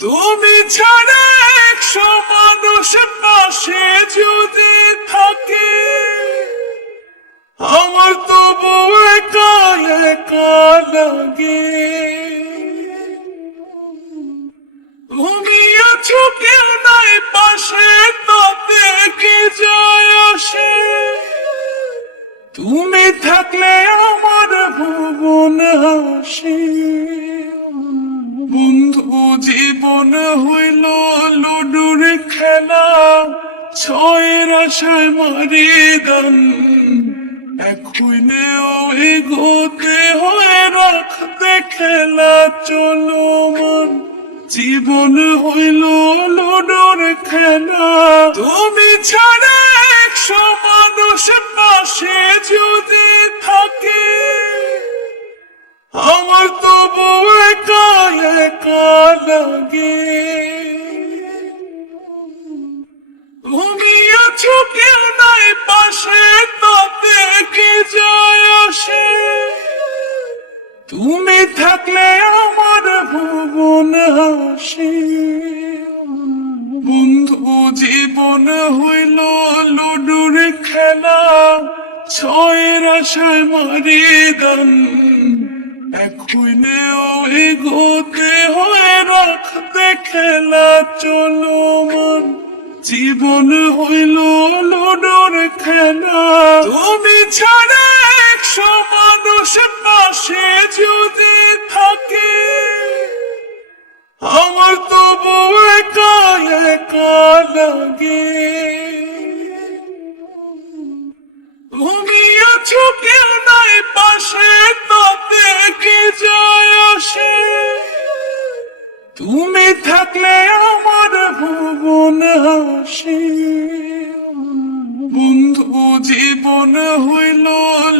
তুমি ছাড়া একশো মানুষ পাশে যদি থাকে, আমার তবু একা একা লাগে। তুমি আছো কেউ নাই পাশে, তাতে কি যায় আসে? তুমি থাকলে আমার ভুবন হাসি। জীবন হইল লুডুর খেলা, ছয়ের আশায় মারি দান এখনেও এগোতে হয় রাখতে খেলা চলো মন জীবন হইল লুডুর খেলা। তুমি ছাড়া একশো মানুষ পাশে যদি থাকে লাগে আছো কেউ নাই পাশে, তাতে কি যায় আসে? তুমি থাকলে আমার ভুবন হাসি। বন্ধু, জীবন হইল লুডুর খেলা। ছয়ের আশায় মারি দান এখনেও এগোতে হয় রাখতে খেলা চলো মন জীবন হইল লুডুর খেলা। তুমি ছাড়া একশো মানুষ পাশে যদি থাকে। আমার তবু একা একা লাগে। হাসি বন্ধু, জীবন হইল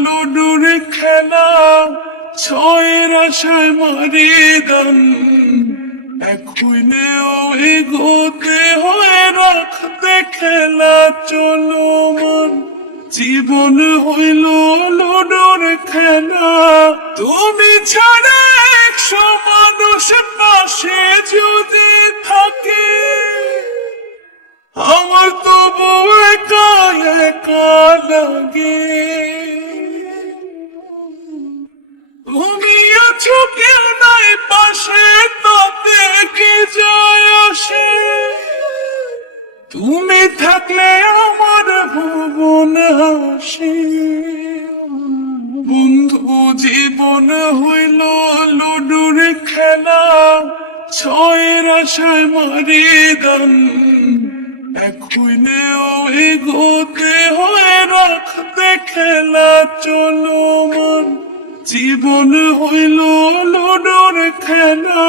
লুডুর খেলা, ছয়ের আশায় মারি দান এগোতে হয় রাখতে খেলা চলো মন জীবন হইল লুডুর খেলা, তুমি ছাড়া একশো মানুষ পাশে যদি থাকে। লাগে আছো কেউ নাই পাশে, তাতে কি যায় আসে? তুমি থাকলে আমার ভুবন হাসি। বন্ধু, জীবন হইল লুডুর খেলা। ছয়ের আশায় মারি দান এখনেও এগোতে হয় রাখতে খেলা চলো মন। জীবন হইল লুডোর খেলা।